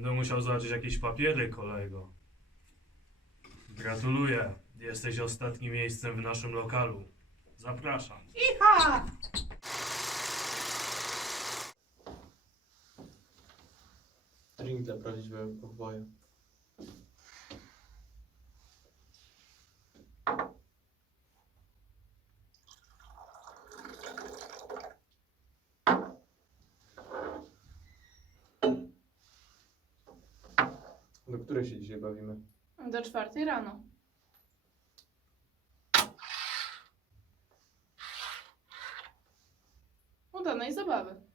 Będę musiał zobaczyć jakieś papiery, kolego. Gratuluję. Jesteś ostatnim miejscem w naszym lokalu. Zapraszam. Iha! Drink dla prawdziwego kowboja. Do której się dzisiaj bawimy? Do czwartej rano. Udanej zabawy.